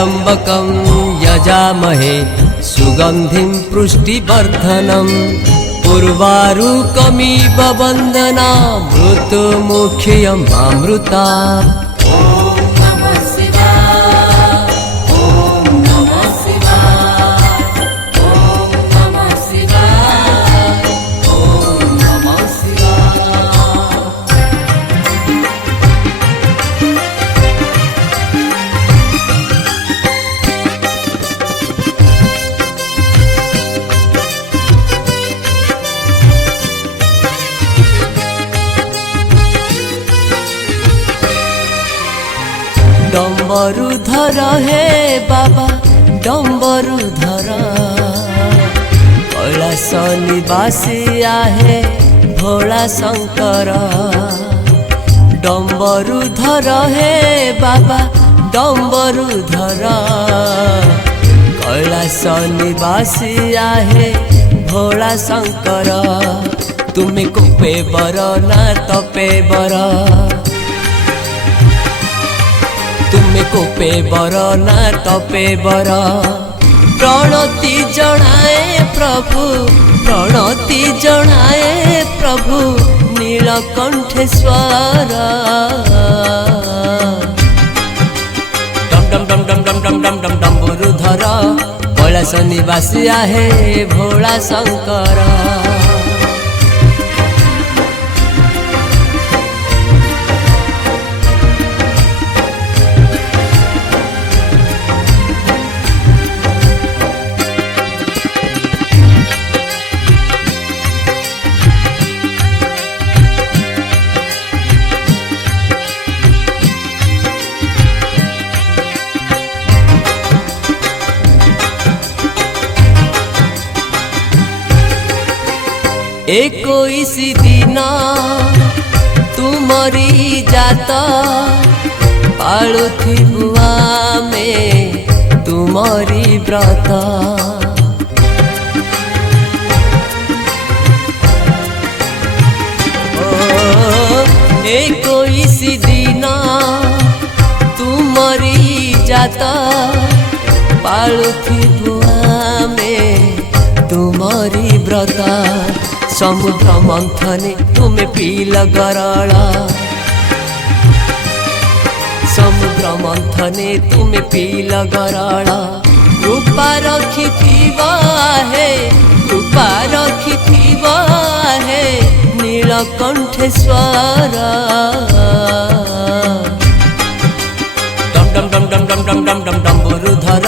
त्र्यम्बकं यजामहे सुगन्धिं पुष्टिवर्धनम् उर्वारुकमिव वन्दना मृत्युमुख्यमृता। डम्बरुधर हे बाबा डम्बरुधर कैलाश निवासी आहे भोला शंकर। डम्बरुधर हे बाबा डम्बरुधर कैलाश निवासी आहे भोला शंकर। तुम्हें कोपे बर ना तपे बर, तुम्हें कोपे बर ना तपे बर। प्रणति जनाए प्रभु प्रणति जनाए प्रभु नीलकंठेश्वर। डम डम डम डम डम डम डम डम डम्बरुधर कैलाश निवासी आहे भोला शंकर। एकोईसी दिन तुमरी जात पालुथिबु आमे तुमरी व्रत। एकोईसी दिन तुमरी जात पालुथिबु आमे तुमरी व्रत। समुद्र मंथने तुम्हें पील गराड़ा, समुद्र मंथने तुम्हें पील गराड़ा। रूपा रखी है रूपा रखी है नीलकंठेश्वर। डम डम डम डम डम डम डम डम डम्बरुधर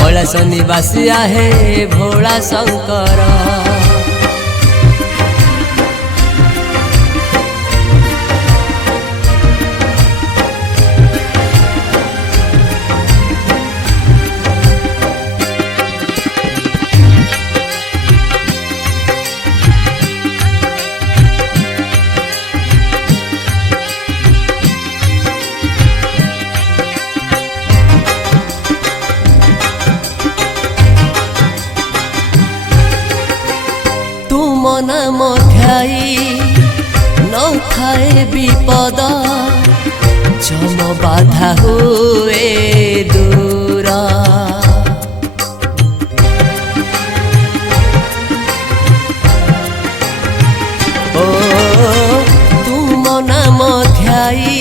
कैलाश निवासी आहे भोला शंकर। नाम ध्याई न थाए विपद जम बाधा हुए दूरा। ओ तुम नाम ध्याई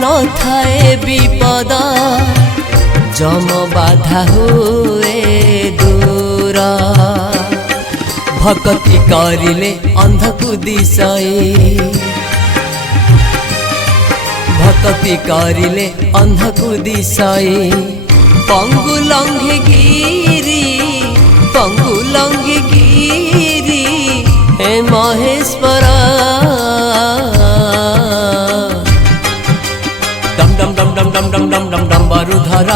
न थाए विपद जम बाधा हुए दूरा। भक्ति करिले अंधकु दिशाए, भक्ति करिले अंधकु दिशाए। पंगु लंघे गिरी हे महेश्वर। डम डम डम डम डम डम डम डम डम्बरुधर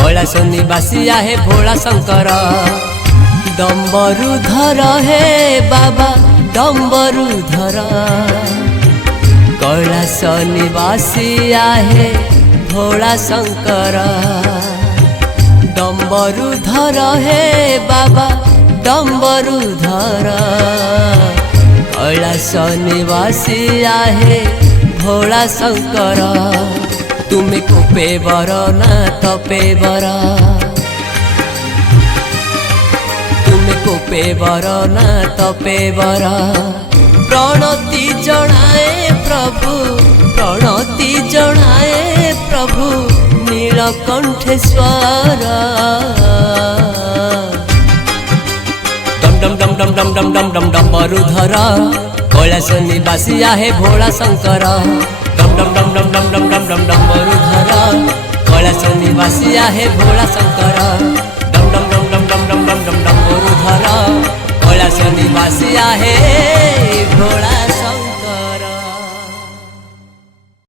कैलाश निवासी आहे भोला शंकर। डम्बरुधर हे बाबा डम्बरुधर कैलाश निवासी आहे भोला शंकर। डम्बरुधर हे बाबा डम्बरुधर कैलाश निवासी आहे भोला शंकर। तुमे कोपे बर ना तपे बर, तुमे कोपे बर ना तपे बर। प्रणति जनाए प्रभु, प्रणति जनाए प्रभु नीलकंठेश्वर। डम डम डम डम डम डम डम डम डम्बरुधर कैलाश निवासी आहे भोला शंकर। डम डम डम डम डम डम डम डम डम्बरुधर कैलाश निवासी आहे भोला शंकर। डम डम डम डम डम डम डम डम डम्बरुधर कैलाश निवासी आहे